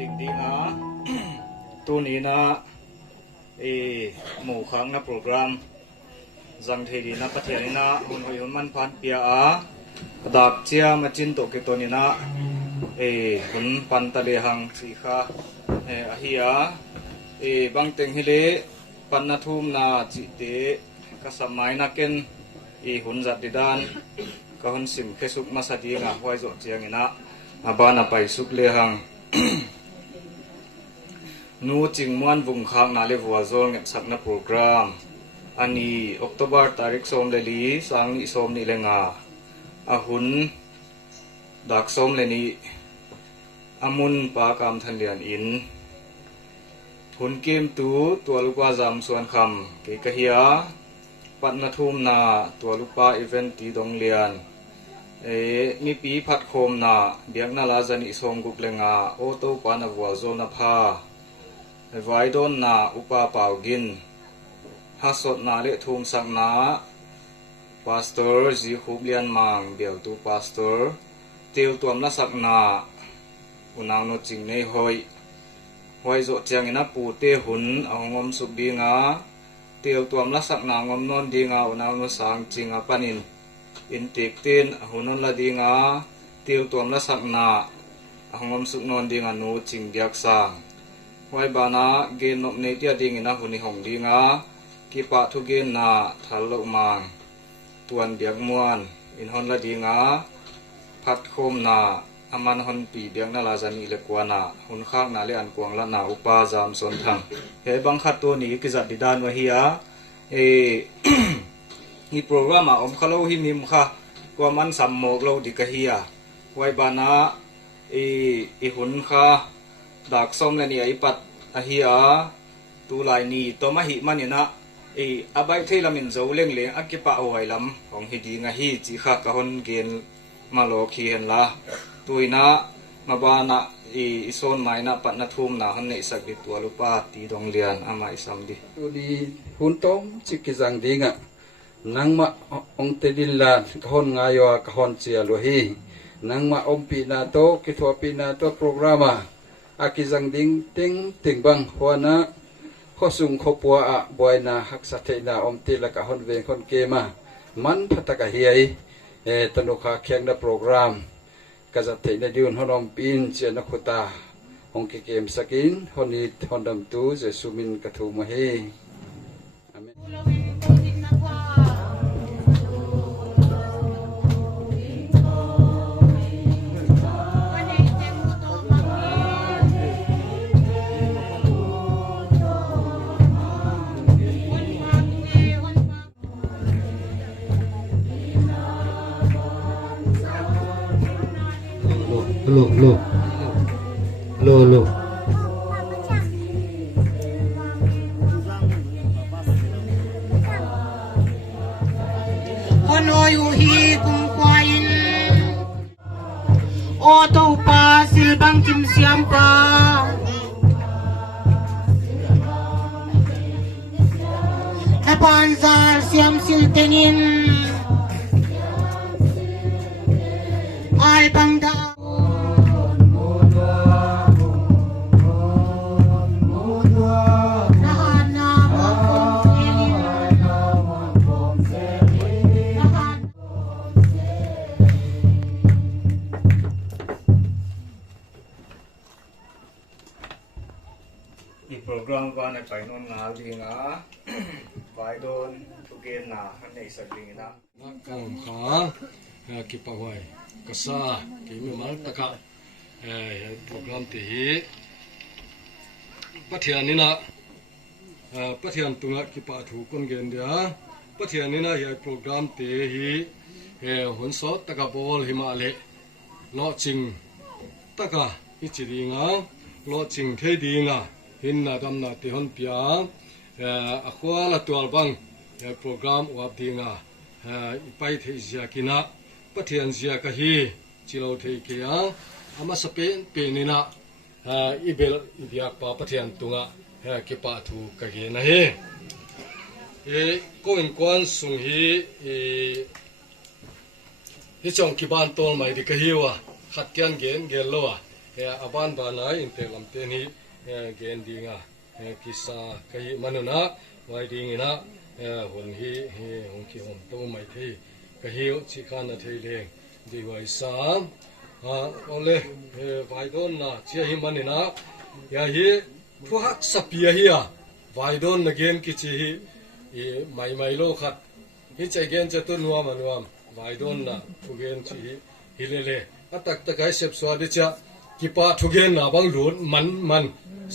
ding ding a tu ni na mu khang na program zang thei di na pathian na hun hoi hun man phan pia a dak chia ma chin to ke to ni na hun pan ta le hang chi kha a hi a bang teng hi le pan na thum na chi te ka samai na ken hun zat di dan ka hun sim khe suk ma sa di nga hoi zo chiang ina abana pai suk le hang nu ching muan vung khang na le wa zol ngep sak na program ani October tarik som le li sang ni som ni lenga a hun dak som le ni amun pa kam than lian in hun kem tu tua lupa jam suan kham ke ka hiya pat na thum na tua lupa event ti dong lian mi pi phat khom na biak na la jani som guk lenga auto pa na wa zol na pha vai don na upa paugin hasot na le thum sak na pastor ji khub lian mang bel tu pastor tel tuam na sak na unang no ching nei hoi zo chiang ina pu te hun angom suk dinga tel tuam la sak na ngom non dinga unang no sang chinga panin in tek ten hunon la dinga tel tuam la sak na angom suk non dinga no ching diak sang hoi bana gen nop nei tia ding ina huni hong dinga ki pa thu gen na thal lo mang tuan biak muan in hon la dinga phat khom na aman hon pi biak na la jani le kwana hun khak na le an kuang la na upa jam son thang he bang khat to ni ki zat di dan wa hi a hi program a om khalo hi mim kha kwa man sam mok lo di ka hi a wai bana hun kha dak som le ni ai pat a hi a tu lai ni to ma hi manina abai thei lamin zo leng leng akipa oi lam hong hi di nga hi chi kha ka hon gen ma lo khi hen la tuina mabana ison mai na pat na thum na han nei sak di tua lupa ti dong lian ama isam di tu di hun tom chiki jang dinga nangma ong te din la hon ngayo ka hon chia lo hi nangma om pi na to ki tho pi na to programa aki jang ding ting ting bang huana khosung khopua a boina hak sa theina om ti la ka hon ve khon ke ma man phataka hi ai tanukha kheng na program ka za theina diun honom pin che na khuta hong ke kem sakin honi hondam tu je sumin ka thu ma he amen Lo. Honoy uhi kung kwain Oto pa silbang kimsiam pa Napanzal siam siltenin Albang da program wa na chai non na dinga vai don tu gen na han nei sak ding ina Nakang kha kipawai kasa kimi mal taka program ti hi pathianina pathian tunga kipa thu kon gen dia pathianina hi program ti hi hun so taka bol himale lo ching taka ichiringa lo ching thei dinga hinna damna ti hon pia akhwa la tual bang program wap dinga ipai thei zia kina pathian zia ka hi chilo thei ke a ama sapen penina ibel ibyak pa pathian tunga ke pa thu ka ge na he ko in kwan sung hi chong ki ban tol mai di ka hiwa khat kyang gen gel lo aban bana in te lam te ni gen dinga kisa kai manuna wai dingina hon hi hon ki hom to mai thei ka hi chi khan na thei le di wai sa ole vai don na chia hi manina ya hi thu hak sapia hi a vai don na gen ki chi hi mai lo khat hi chai gen cha tu nuam anuam vai don na thu gen chi hi le le atak takai sep swa de cha kipa thu gen na bang lun man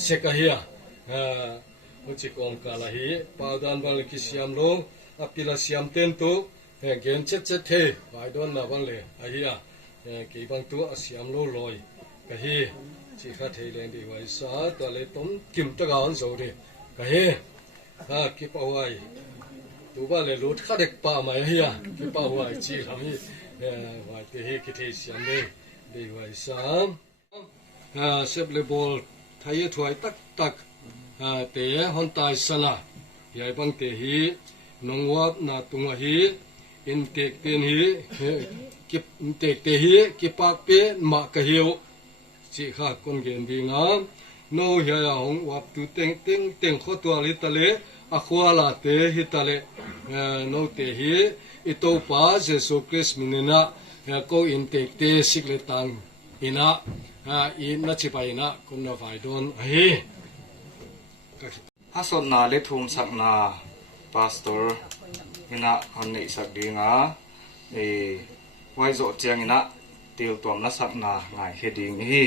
se ka hi a uchi kom kala hi paudan bang ki siam lo apila siam ten tu gen chet the vai don na bang le a hi a ki bang tu a siam lo loi ka hi chi kha thei len di wai sa to le tom kim ta ga on zo de ka hi ki pa wai tu ba le lut kha dek pa mai hi a ki pa wai chi lam hi wai te hi ki thei siam le di wai sa sep le bol thai thuai tak te hon tai sala yai bang te hi nongwap na tunga hi in tek ten hi kip tek te hi kipak pe ma ka hiu chi kha kon gen dinga no ya hong wap tu teng kho to li tale a khwala te hi tale no te hi ito pa jesu christ minena ko in tek te sikle tang ina in na chi pai na kun na vai don hi asot na le thum sak na pastor ina hon nei sak dinga wai zo chiang ina til tom na sak na ngai he ding hi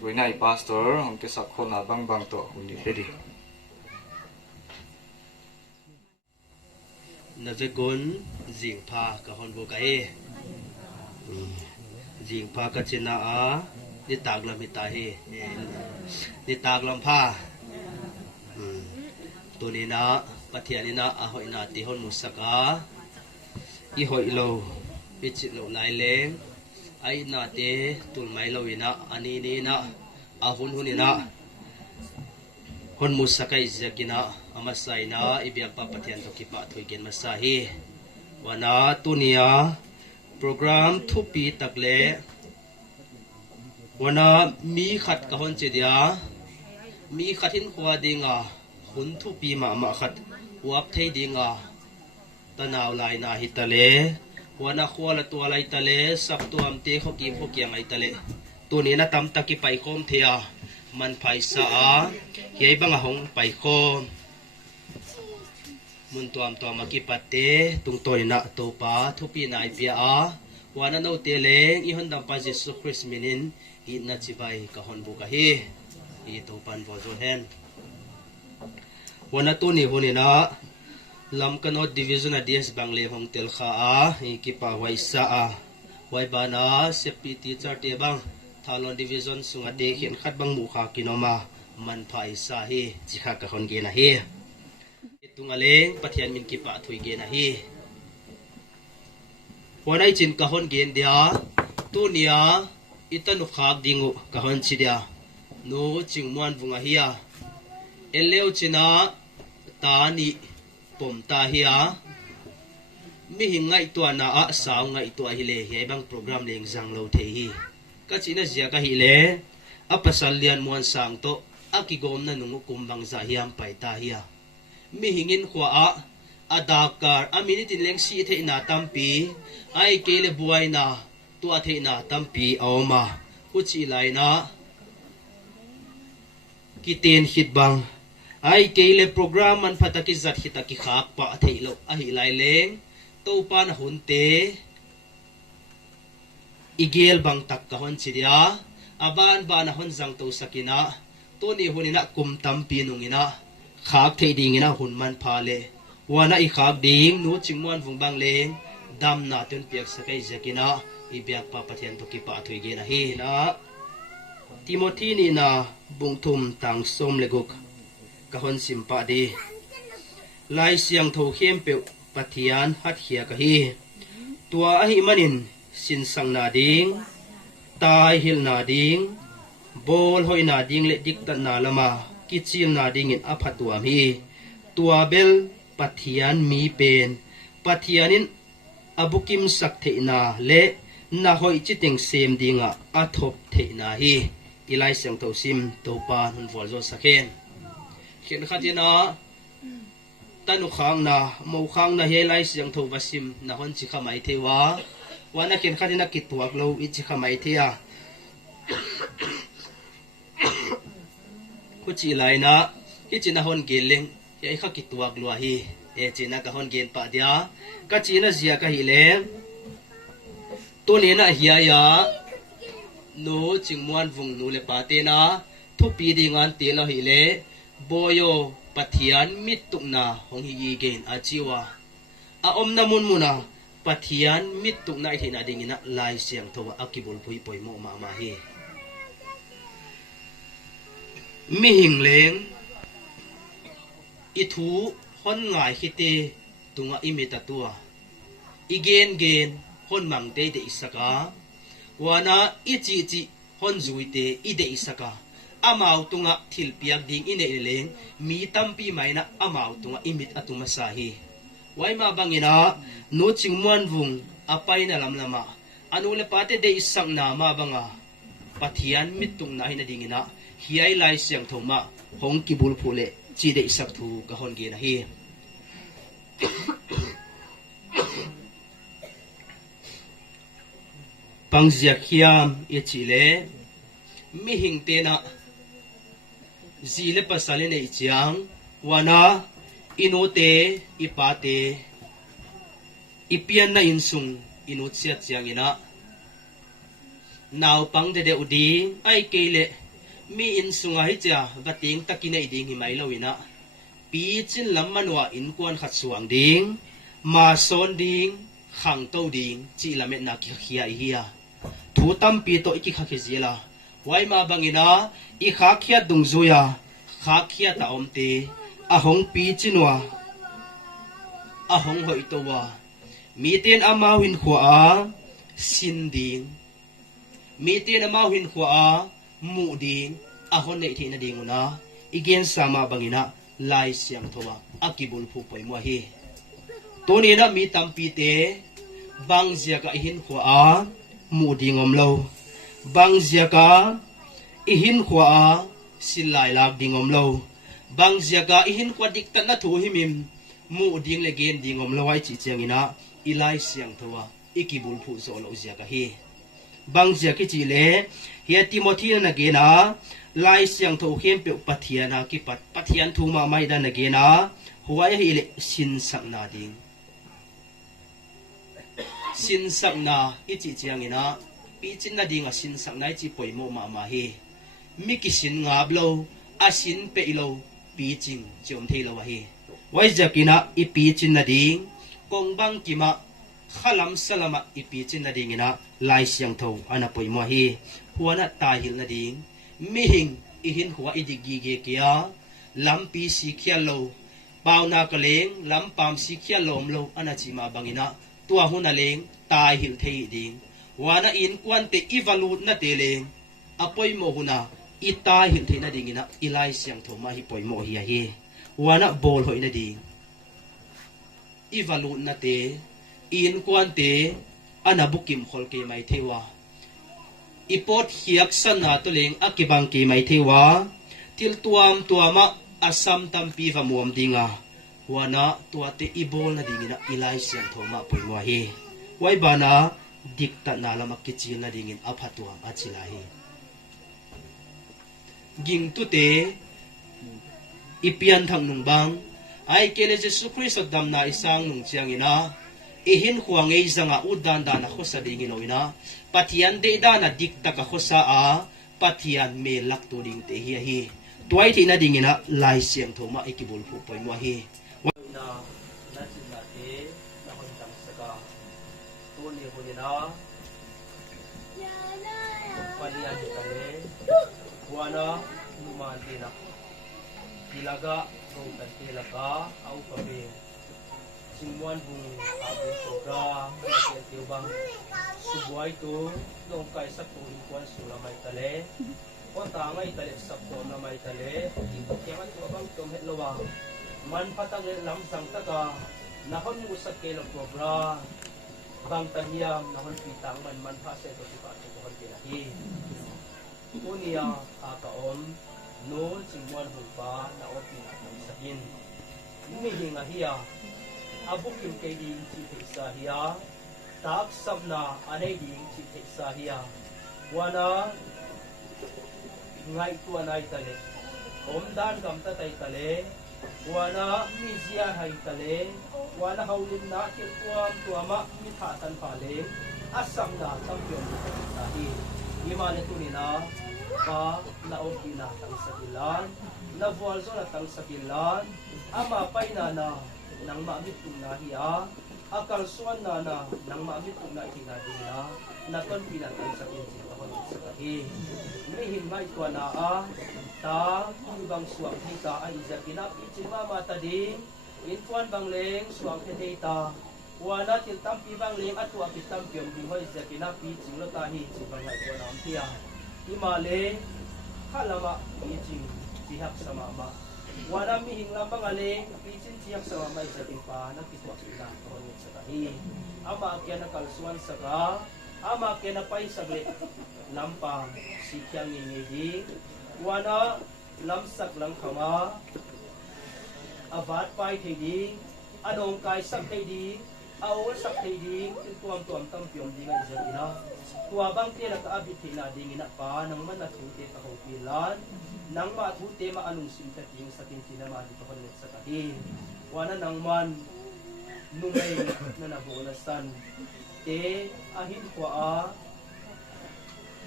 ruinai pastor hom ke sak khona bang to huni he di na ve gon jing pha ka hon bo kai jing pha ka china a ni tag lam hi ta hi ni tag lam pha tunina pathianina a hoina ti hon musaka I hoi lo pichit lo lai leng ai na te tul mai lo ina ani ni na a hun hunina hon musakai zakina amasai na ibyak pa pathian to kipa thoi gen masahi wana tunia program thupi takle wana mi khat ka hon che dia mi khatin khwa dinga hun thupi ma khat wap thei dinga tanaw lai na hitale wana khwala to lai tale sap to amte khokim khokiang ai tale tuni na tam taki pai khom thea man phai sa a yei banga hong pai khom mun tuam to maki patte tung toy na to pa thupi nai pia a wana no te leng I hon dam pa Jesus Christ minin I na chibai ka hon bu ka hi I to pan bo zo hen wana tuni hunina lam kanot division a DS bangle hong tel kha a kipa waisa a wai bana sepi teacher te bang thalon division sunga te khian khat bang mu kha kinoma man phai sa hi chikha ka hon ge na hi itung aleng pathian min kipa thui ge na hi wanai chin ka hon gen dia tu nia itanu khak dingu ka hon chi dia no chingmuan bunga hi a eleu china ta ni pom ta hiya mi hingai to na a saw ngai to hi le he bang program leng jang lo the hi ka china zia ka hi le a pasal lian mon sang to a ki gom na nungu kumbang za hiam pai ta hiya mi hingin khwa a adakar a minute leng si the na tampi ai ke le buai na to a the na tampi awma uchi lai na ki ten hit bang ai keile program man phataki zat hitaki khak pa theilo a hi lai leng to pa na hunte igel bang tak ka hon chiria aban ba na hon jang to sakina to ni hunina kum tam pi nungina khak thei dingina hun man phale wana I khak ding nu chingmon vung bang leng dam na tun piak sakai zakina I biak pa pathian to ki pa thui ge na hi na Timothy ni na bungthum tang som leguk ka hon simpa di lai siang tho khem pe pathian hat hia ka hi tua a hi manin sin sang na ding tai hil na ding bol hoi na ding le dik ta na lama kichil na ding in aphatua hi tua bel pathian mi pen pathianin abukim sak the na le na hoi chiteng sem dinga athop the na hi ilai siang to sim to pa hun vol zo sakhen khen khatina tanu khang na mo khang na he lai siang tho wasim na hon chi khamai thewa wana ken khatina kitwak lo I chi khamai thea ku chi lai na hi chi na hon geleng ye kha kitwak lo hi e chi na ka hon gen pa dia ka chi na zia ka hi le to ne na hiya ya no chingmuan vung nu le pa te na thu pi ding an te la hi le boyo pathian mit tuk na hong hi gen a chiwa a om na mun muna pathian mit tuk na hi na ding ina lai siang thowa akibul phui poi mo ma ma hi mi hing leng I thu hon ngai hi te tunga imita tua igen gen hon mang te de isaka wana ichi chi hon zui te ide isaka amau tunga thil piak ding ine leng mi tampi maina amau tunga imit atuma sahi wai ma bangina no chingmuan vung apai na lamlama anu le pate de isang na ma banga pathian mitung na hina dingina hiai lai siang thoma hong kibul phule chi de isak thu ka hon ge na hi pangzia khiam e chile mi hing te na zile pasale nei chiang wana inote ipate ipian na insung inut sia chiang ina naw pang de udi ai kele mi insunga hi cha bating takina iding hi mai lawina pi chin lam manwa in kwan khat suang ding ma son ding khang to ding chi lamet na ki khia hiya thu tam pi to iki kha khizila wai ma bangina I kha khia dung zuya kha khia ta omte a hong pi chinwa a hong hoi to wa mi ten amau hin khwa a sin ding mi ten amau hin khwa a mu ding a hon nei thina dinguna igen sama bangina lai siang thowa akibul phu poi mo hi toni na mi tampi te bang zia ka hin khwa a mu dingom lo bang zia ka ihin khwa a silai lak dingom lo bang zia ka ihin khwa dik tan na thu himim mu ding le gen dingom lo wai chi chiangina ilai siang thowa ikibul phu zo lo zia ka hi bang zia ki chi le hiya timothy na ge na lai siang tho khem pe pathiana ki pathian thu ma mai da na ge na huai hi le sin sak na ding sin sak na ichi chiangina pi chin na ding a sin sak nai chi poi mo ma ma hi mi ki sin ngab lo a sin pe lo pi ching chom thei lo hi wai jakina I pi chin na ding kong bang ki ma khalam salama I pi chin na ding ina lai siang tho ana poi mo hi huana ta hil na ding mi hing ihin huwa idigi ge kia lampi si khia lo pauna ka leng lampam si khia lom lo ana chi ma bangina tua huna leng ta hil thei ding wana in kwante evaluate na te leng apoi mo huna ita hil thei na ding ina ilai siang tho ma hi poi mo hi hi wana bol hoi na ding evaluate na te in kwante ana bukim khol ke mai thewa ipot hiak sana to leng akibang ke mai thewa til tuam tuama asam tampi va muam dinga wana tuate ibol na dingina ilai siang thoma poimwa hi wai bana dikta nalama kichil na dingin aphatwa achilahi ging tu te ipian thang nung bang ai kele Jesu Christ dam na isang nung chiang ina ihin huangei zanga udan dana khosa dingin oina pathian de dana dikta ka khosa a pathian me lakto ding te hi hi tuai thina dingina lai siang thoma ikibul phu poimwa hi na na china te na hon dam saka to ni hunina palian kale wana numan tina ilaga ro kan tilaka au kabe Simwan bung abe soga ke tiubang subuai tu dong kai sak tu kwan sula mai tale ko ta ngai tale sak ko na mai tale ke man tu bang tom het lowa man patang lam sang taka na hon mu sak ke lo bra bang taniam na hon pitang man pha se to ti pa ko hon ke hi unia akaom no chingwan hungpa na opin ang sakin mi hinga hiya abukim kay ding chi sa hiya tak sabna anay ding chi sa hiya wana ngai tu anay tale omdan gamta tay tale wana mizia hay tale wana haulin na kiltuam tuama mithatan paling asam na tampyon tahi imane tunina pa naogi na tang sakilan na buwalso na tang sakilan ama painana nang maamit kong nahiya akalsuan na nang maamit kong naitinadina naton pinatang sakin sitahon sa kahi mihin nga ito na ta ibang suwang hita ay izakinap ichima matading intuan bangleng suwang hedeta wana tiltampi bangling at wapitampiong dihoy izakinap iching lotahi chibang nga ito na amtiya imale kalama iching tihak sa mama wana mihing lamang aling iching tihak sa mama izakin pa nagkitwak sila kahonit sa kahi ama kya nakalsuan sa ka ama kya napay saglit lampang sikyang ngingigi wana lamsak lang kama abat pai thedi anong kai sak thedi awol sak thedi tuam tampyong dinga izina tuabang te na kaabit thina dingina pa nang manatute ka hopilan nang matute maanong simta ting sa tintina madi pa konnet sa kahin wana nang man numay na nabunasan te ahin kwa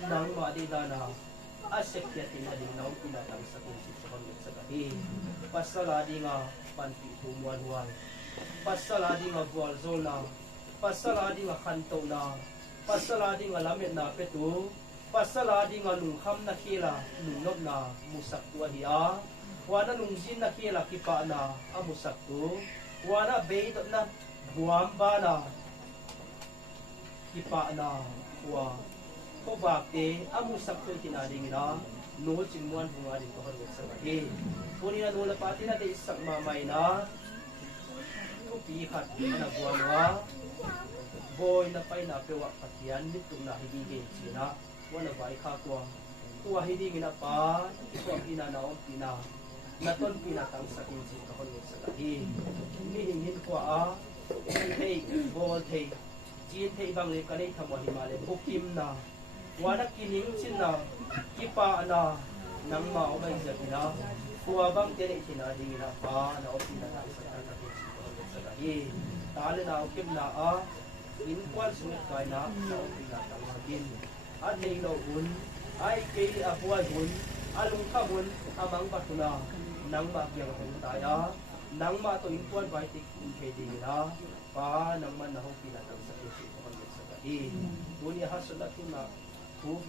nang madidana asekya tinading naong pinatang sa konsip sa konget sa kahin pasaladi nga panti humuan-huan pasaladi nga buwal zona pasaladi nga kanto na pasaladi nga lamet na petu pasaladi nga lungham na kila lungnob na musak tuwahiya wana lungjin na kila kipa na amusak tu wana beidot na buwamba na kipa na wa kobakte amusak tu tinading na no chingmuan bunga din ko hanwet sa kahi puni na nula pati na de isak mamay na tupihat na buwanwa boy na pay na pewa patian nitung na higigin sina wana bay kakwa tuwa higigin na pa ito ang pinanaong pina naton pinatang sa kinsin ka hanwet sa kahi hinihingin kwa hey bol hey jin hey bang le kanay kamwa himale bukim na wana kining sin na kipa na nang maumay sa pina kuwabang tene itinading na pa na opina na sa kakakin sa kahi tala na okim na inkwal sunod kay na opina tang sakin at nailaun ay kay apuan hun alung kabun amang batuna nang magyang taya nang mato inkwal baitik impeding na pa nang man na opina tang sakin sa kahi dunia hasulat na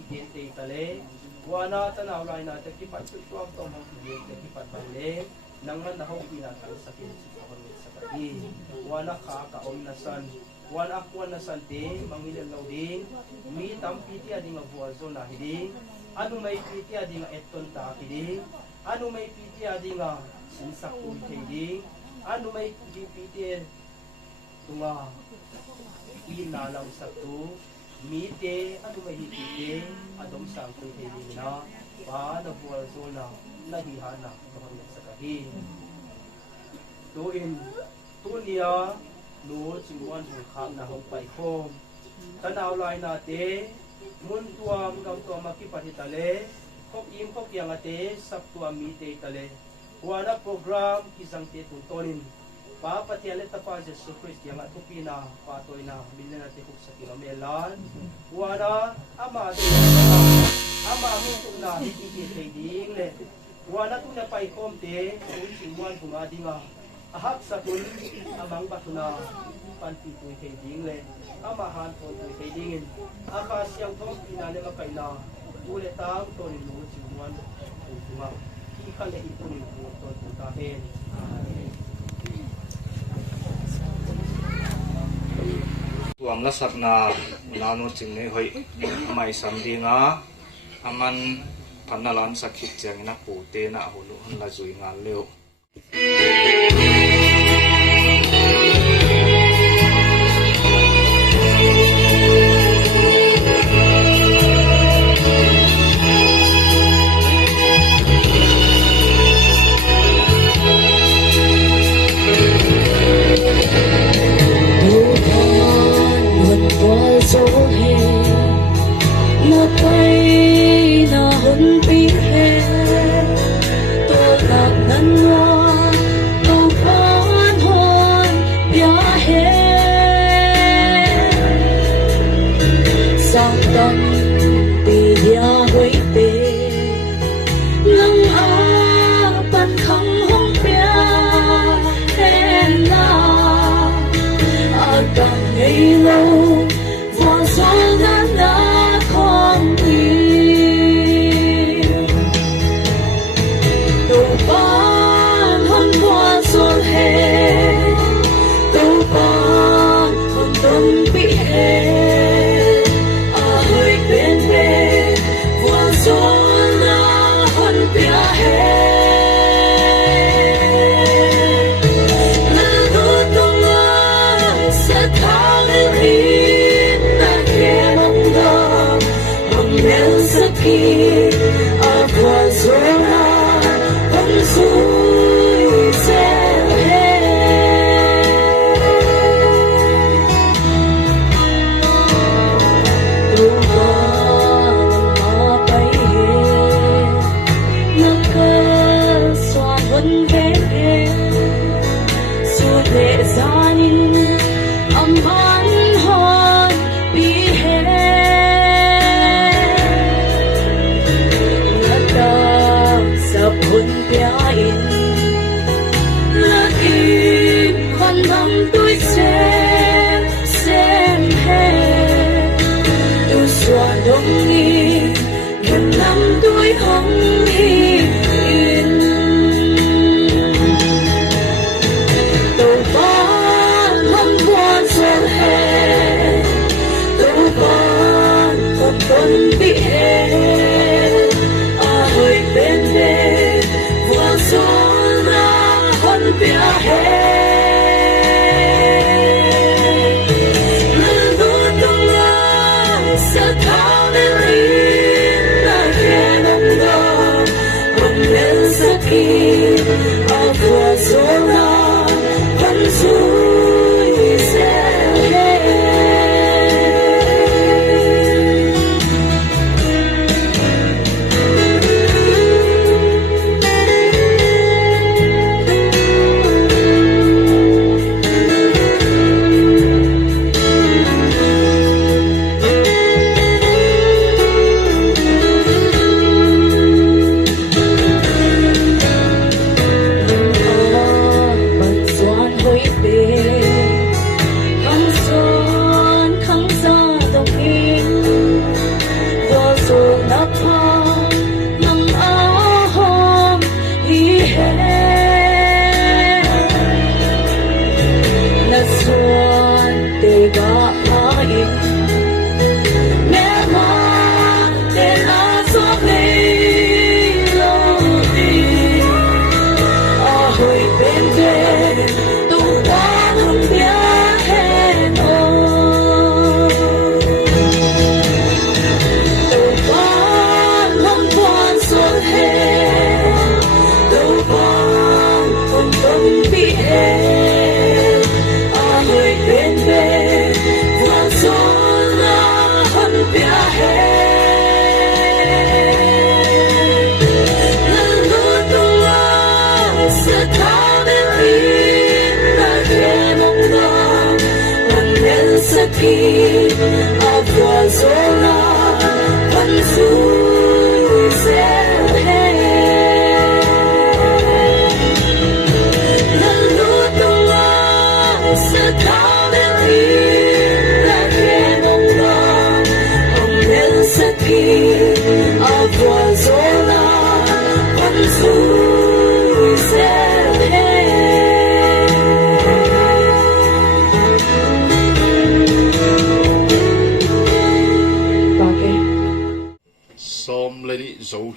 gente tale wana tanaw lai na kipat tuam to mo kipat bale nang man na hong pinatang sakin sa kahi wana kakaon na san wana akwan na san te mangilal ding mi tampiti ading abuazo na hiding anu may piti ading eton ta hiding anu may piti ading sinsak hiding anu may piti tunga inalaw sa tu mite ano may hipite adong sangkoy hiding na pa nabuwal zona nahihana kahonit sa kahi tuin tunia no chingwan hungkang na hongpay kom tanaw lai nate muntuam gam to makipahitale kok im kok yang ate saptuam mite tale wana program kisang te tuntonin papatialet pa Jesus Christ yang atupina patoy na bilin natin sa kilomelan wana ama na hikikitiding le wana tu na pay komte unsingwan kumading ahak sa tul amang batuna pantipuy kiding le amahan po tuy kidingin akasyang tom pinale makaila uletang tonin unsingwan kuma ikale ipunin po tutahin tuam la sakna nano chingne hoi mai samdi nga aman panalan sakit jang na pute na hulu la zui nga leo sakit aku zona Hãy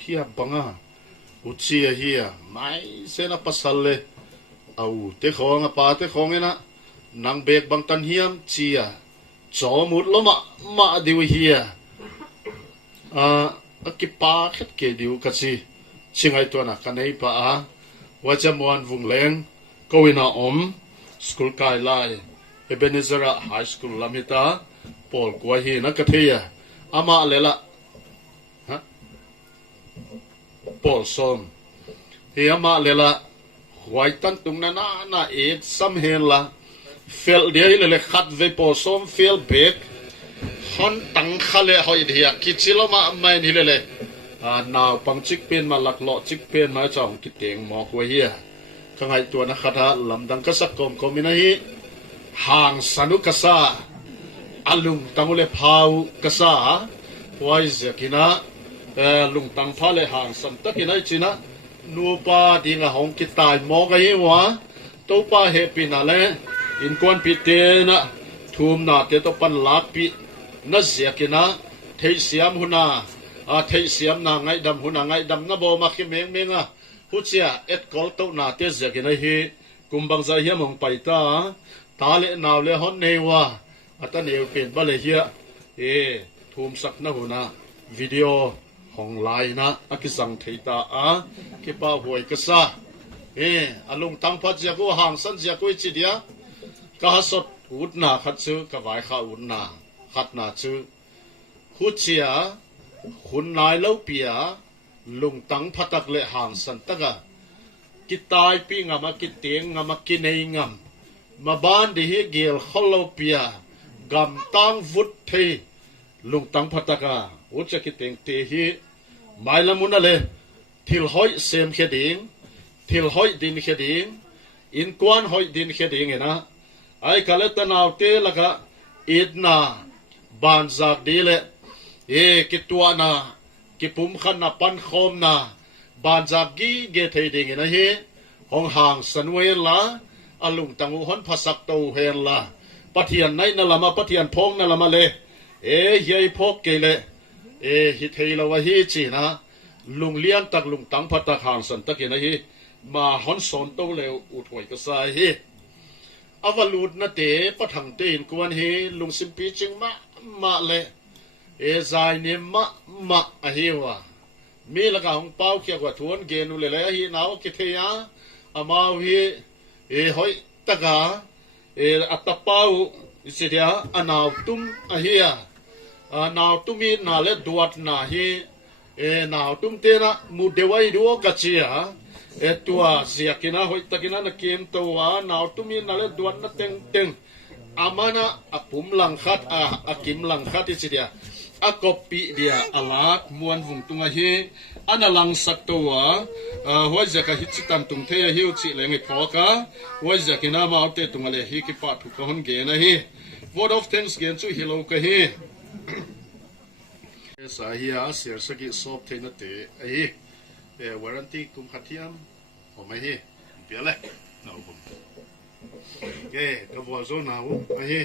Hia banga uchia hia mai sena pasalle au te khonga pa te khongena nang bek bang tan hiam chia chomut loma ma diu hia a ki pa khet ke diu ka chi chingai to na kanei pa a wajamwan vungleng koina om school kai lai Ebenezera high school lamita pol kwa hi na katheya ama lela Paul som he ama lela huaitan tung na ek sam hen la fel dia le khat ve Paul som fel bek hon tang khale hoi dia kichiloma mai ni le naw pang chik pen ma lak lo chik pen ma chong ki teng mo ko hi kangai tu na khatha lamdang ka sak kom komina hi hang sanu kasa alung tangule phau kasa wai zakina lung tang phale hang sam takinai china nu pa dinga hong ki tai mo ga hi wa to pa he pina le in kon pi te na thum na te to pan lak pi na zakina thei siam huna a thei siam na ngai dam huna ngai dam na bo ma ki meng menga huchia et kol to na te zakina hi kumbang za hi mong pai ta ta le naw le hon nei wa ata neu pen ba le hi thum sak na huna video hong lai na akisang theita a ki pa huai ka sa alung tang phat ja ko hang san ja ko chi dia ka sot ut na khat chu ka vai kha ut na khat na chu hu chia hun nai lo pia lung tang phatak le hang san taka ki tai pi ngama ki teng ngama ki nei ngam ma ban de hi gel kholo pia gam tang vut thei lung tang phataka ucha ki teng te hi mai lamuna le thil hoi sem khe ding thil hoi din khe ding in kwan hoi din khe ding ena ai kale tanaw te laka idna ban zak de le ki tua na ki pum khan na pan khom na ban zak gi ge thei ding ena hi hong hang sanwe la alung tangu hon phasak to hen la pathian nai na lama pathian phong na lama le yai phok ke le hi thei lo wa hi chi na lung lian tak lung tang phatak hang san tak na hi ma hon son to le u thoi ka sa hi avalut na te pathang te in kwan hi lung sim pi ching ma le zai ne ma a hi wa mi la ka hong pau khia kwa thuan ge nu le hi naw ki theya ama hi hoi taka atapau isidia anaw tum ahia anaw tumi na le duat na hi naw tum te na mu dewai duo kachia tua ziakina hoi takina na kem to wa naw tumi na le duat na teng teng amana apum lang khat akim lang khat isidia akopi dia alat muan vung tunga hi analang saktowa hoi zaka hichitam tung the hi uchi lengi phoka hoi zakina ma autte tunga le hi ki pa thu ko hon ge na hi word of thanks gen chu hello ka hi sa hi a ser saki sop the na te hi warranty kum khatiam ho mai hi biale no bum ke ka bo zo na u hi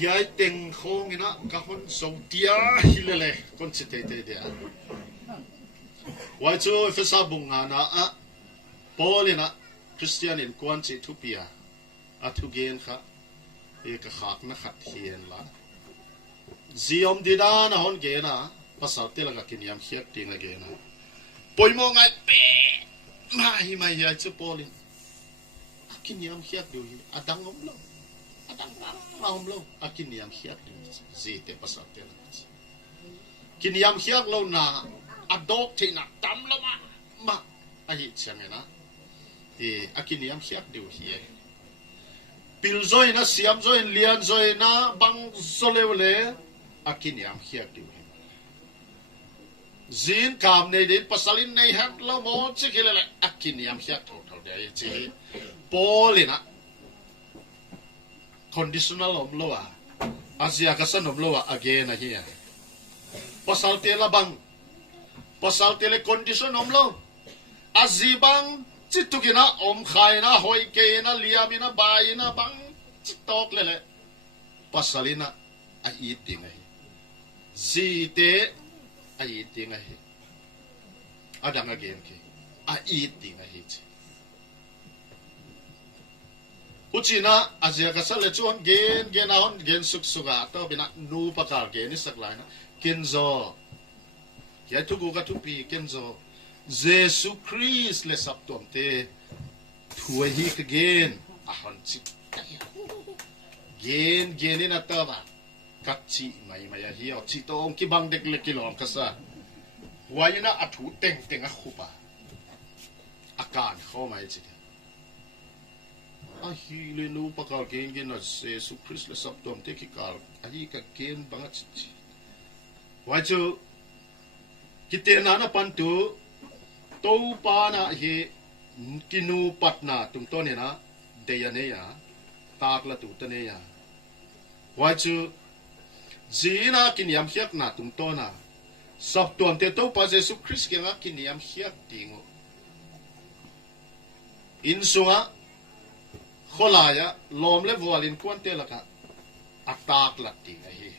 yai teng khong ina ka hon song tia hilele kon chite te dia wai chu fesa bunga na a polina christian in kwan chi thupia a thu gen kha ka khak na khat hian la ziom dida na hon ge na pasal te la kin yam khiak ting la ge na poimo ngai pe mai ya chu polin kin yam khiak du adang om lo Raum lo akin yam hiak zete pasal te kin yam hiak lo na adok te na tam lo ma ahi changena akin yam hiak du hi pil zoi na siam zoi lian zoi na bang zolewle akin yam hiak du zin kam nei din pasalin nei hak lo mo chikilele akin yam hiak thau de chi polina conditional om loa asia kasan om loa again here pasal tela bang pasal tele condition om lo azibang chitukina om khaina hoi ke na liamina baina bang chitok lele pasalina a eating ai zite a eating ai adang again ke a eating ai Uchina azia kasal lechuan gen ahon gen suksuga to bina nu pakar gen isaklai na kenzo ya tu guga tu pi kenzo Jesus Christ le saptom te thuai hi ka gen ahon chi gen ina taba kachi mai hi o chi tong ki bang dek le kilom kasa waina athu teng a khupa akan kho mai chi ahi le nu pakal gen na Jesus Christ le saptom te ki kal ahi ka gen bangat chi wacho kite na pantu to pa na hi kinu patna tung to ne na deyane ya takla tu tane ya wacho zina kiniam hiak na tung to na saptom te to pa Jesus Christ ke nga kiniam hiak tingo insunga kholaya lom le volin kwante laka atak lati hi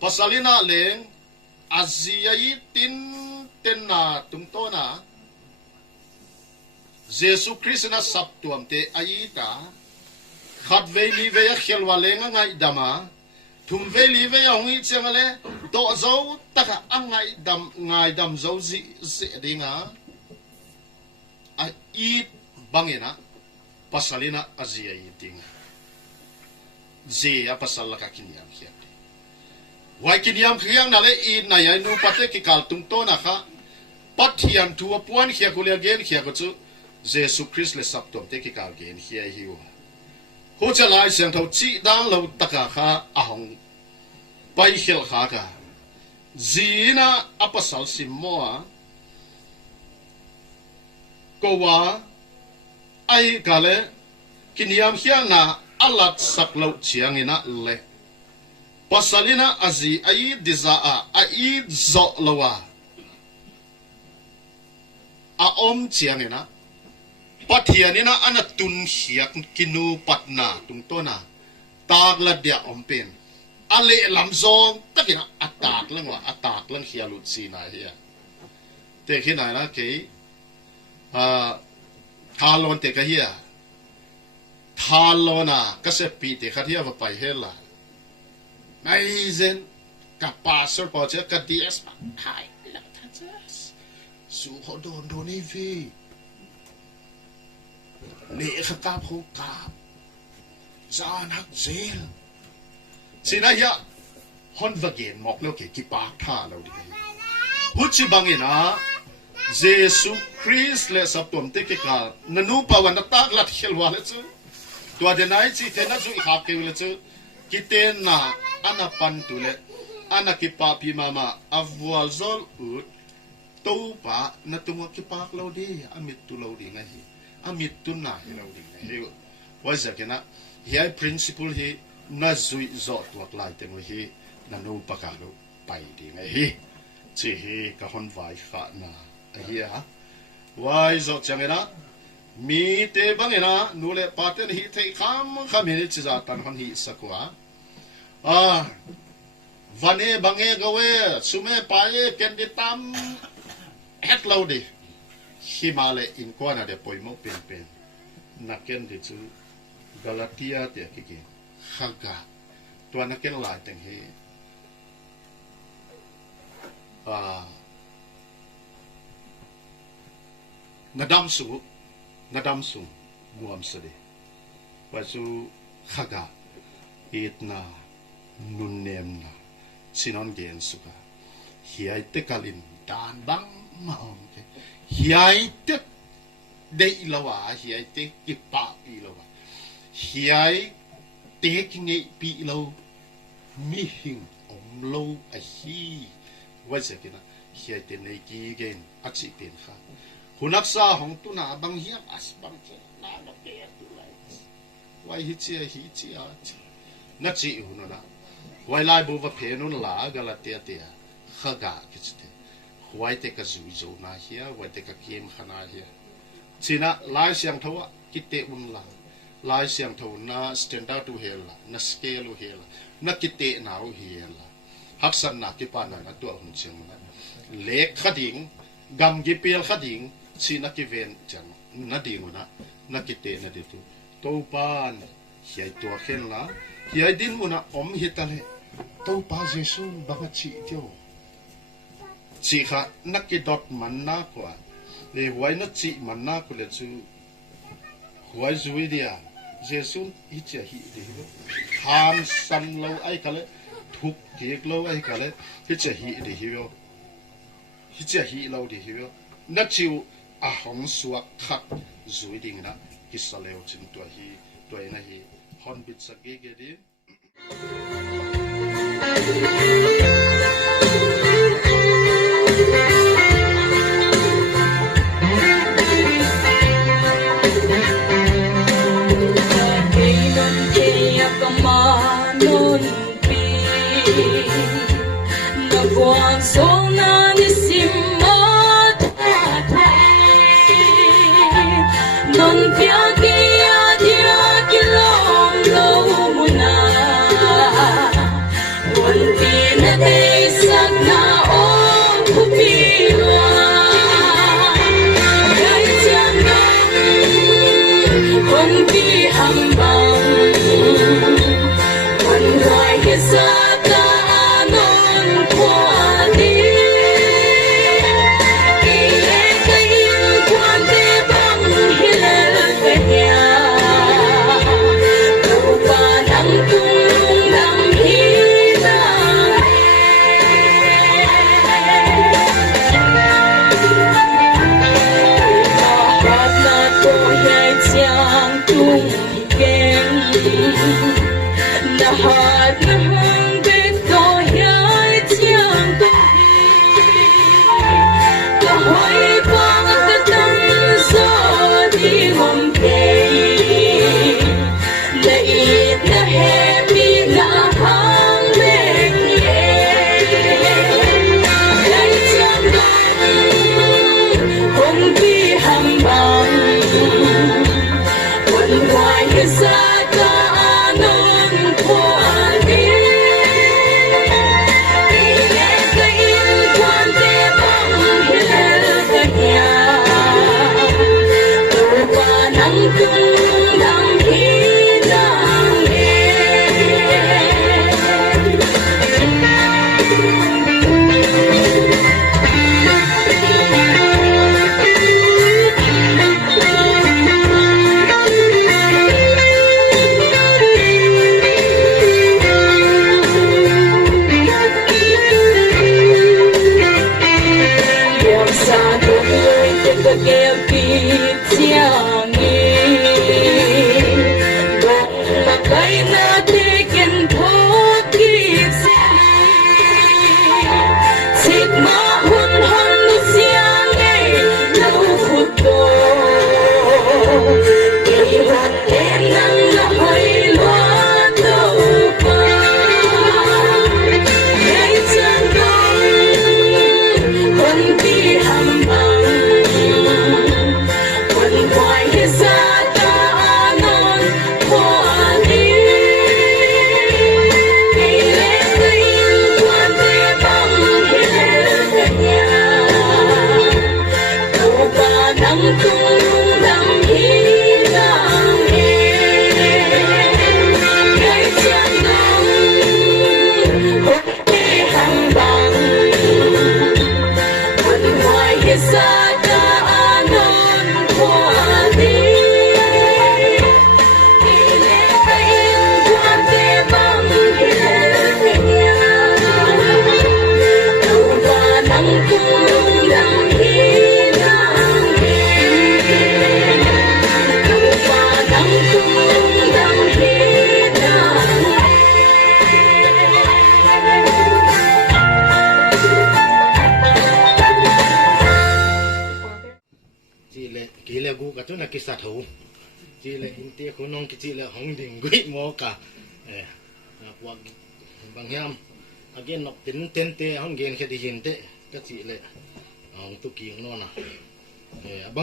pasalina leng aziyai tin tenna tungtona Jesu Christ na sap tuam te aita khat ve li ve ya khelwa lenga ngai dama thum ve li ve ya ngi changale to zo taka angai dam ngai dam zo zi dinga a I bangena pasalina azia iting zia pasal ka kiniam hiat wai kiniam khiang na le I na ya nu pate ki kal tung to na kha pathian tu puan khia kulia gen khia ko chu Jesu Christ le sap tom te ki kal gen khia hiu ho cha lai siang tho chi dang lo taka kha ahong pai khel kha ka zina apasal simmoa ko wa ai kale kiniam hiang na alat saklo chiangina le pasalina azi ai diza ai zo lawa a om chiangina pathianina anatun hiak kinu patna tungtona tak la dia ompen ale lamzong takina atak lang hialut sina hia te khina na ke thalon te ka hia thalona kasepi te khathia va pai hela nai zen ka pastor pa che ka ds hai la thas su hodon doni vi le khakap ho kap zanak zel sina ya hon vagen mok lo ke ki pa tha lo di huchi bangina Jesu Christ le saptom te ke ka nanu pawan tak lat khelwa le chu to de nai chi te na zu I khap ke le chu kiten na ana pan tu le ana ki pa pi mama avwal zol ut to pa na tunga ki pa lo di amit tu lo di ngai amit tu na hi lo di ngai wa za ke na hi principle hi na zui zo tuak lai te mo hi nanu pa ka lo pai di ngai hi chi hi ka hon vai kha na hi ha wai zo changena mi te bangena nule paten hi thei kham khamini chiza tan hon hi sakwa vane bange gawe sume pae kendi tam het laudi himale in kwana de poimo pen na kendi chu Galatia te kiki khaga to na ken lai teng he nadam su muam sade wasu khaga itna nunnem na sinon gen suka hiai te kalin dan bang mahom ke hiai te de ilawa hiai te kipa ilawa hiai te kinge pi lo mi hing om lo a hi waise kina hiai te nei ki gen achi pen kha hunaksa hong tu na bang hiam as bang che na na pe tu lai wai hi chia na chi hu na wai lai bu va phe nun la Galatia te khaga kichte wai te ka zu zo na hia wai te ka kiem khana hia china lai siang thawa kitte un la lai siang thaw na standard tu hela na scale u hela na kitte na u hela haksan na ki pa na tu hun cheng na lek khading gam gi pel khading china ki ven chang na ding na kitte na de tu to pan hiai to khen la hiai din muna om hitale to pa Jesu banga chi tio chi kha nakki dot manna kwa le wai na chi manna ku le chu huai zui dia Jesu hi cha hi de ham san lo ai kale thuk ke lo ai kale hi cha hi de hi lo de hi na chiu a hong suak khat zui ding na ki saleo chin to na hi hon bit sa ge din One kỳ lệ gu cả chỗ này kỳ sát hậu chỉ lệ in tia khốn nông chỉ lệ hồng đình quỷ mò cả qua bằng hiam again nọc tin tên tê hồng gen khi đi hin tê cái chỉ lệ hồng tu kieng nó na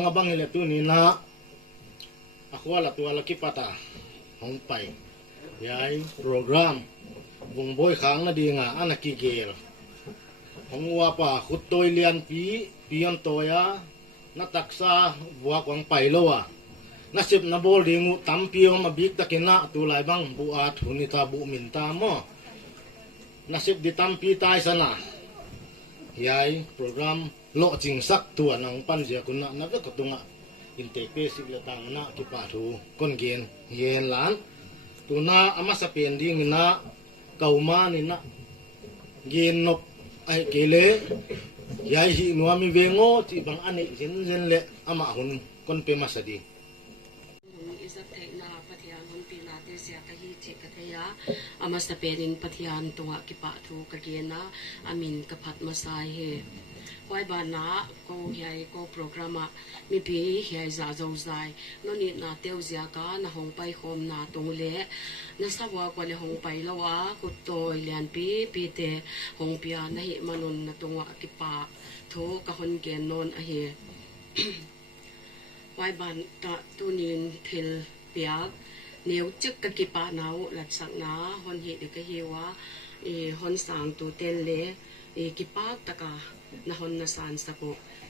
abang lệ tu ni na aku ala tu ala kipata hong pai yai program vùng boy khang na đi nga anak kigel hong wa pa khut toy lian pi pion toya na taksa wa kwang pai lo wa na sip na bol dingu tampio ma big takina tu lai bang bu at hunita bu min ta mo na sip di tampi tai sana yai program lo ching sak tu anang pan je kunna na ve katunga inte pe sip la tang na ki pa thu kon gen yen lan tu na ama sa pen ding na kauma ni na gen nop ai kele yai hi nuami vengo ti bang ani zen le ama hun kon pe masadi isap thei na pathian hun pi na te sia ka hi che ka theya ama sa penin pathian tunga ki pa thu ka gena amin ka phat masai he wai ba na ko hiai ko programa mi pi hiai za zo zai no ni na teu zia ka na hong pai khom na tung le na sa wa ko le hong pai lawa ku toy lian pi pi te hong pia na hi manon na tunga ki pa thu ka hon gen non a he wai ban ta tunin thil piak neu chik ka ki pa nau lat sak na hon hi de ka hi wa hon sang tu tel le ki pa ta ka na hon na san sa ko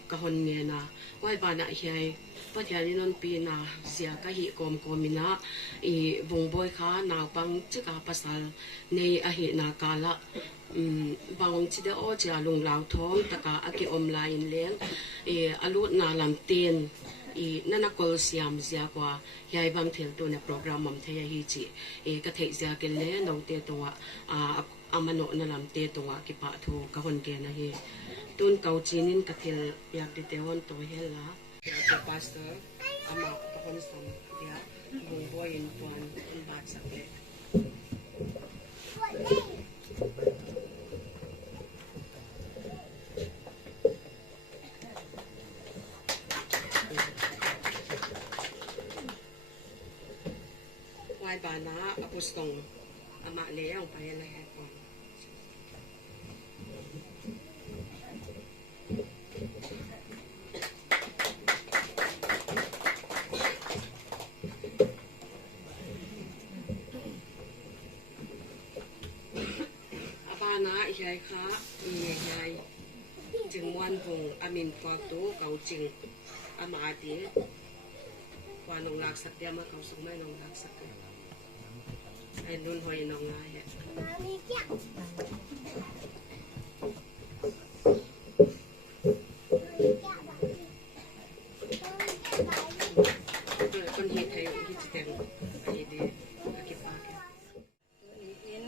ka hon nge na wai ba na hiai pathian non pi na sia ka hi kom komina vung boy kha na pang chika pasal nei a hi na kala bang chi de o cha lung lao thong taka aki om lain leng alu na lam ten nana kol siam zia kwa yai bang thel to ne program mam the hi chi ka thei zia ke le no te to amano na lam te to ki pa thu ka hon ke na hi tun kau chinin ka thel yak de te hon to hela ya pastor ama ka hon sam ya bung boy in tuan in bat sak le wai ba na apostong ama le ang pa yan he ko abana ihai kha ihai jingwan bung amin kwa tu kau jing ama ati kwa nong lak sak dia ma kau sung mai nong lak sak ai nun hoi nong la he kon hi thai hi chitem ai de akipa in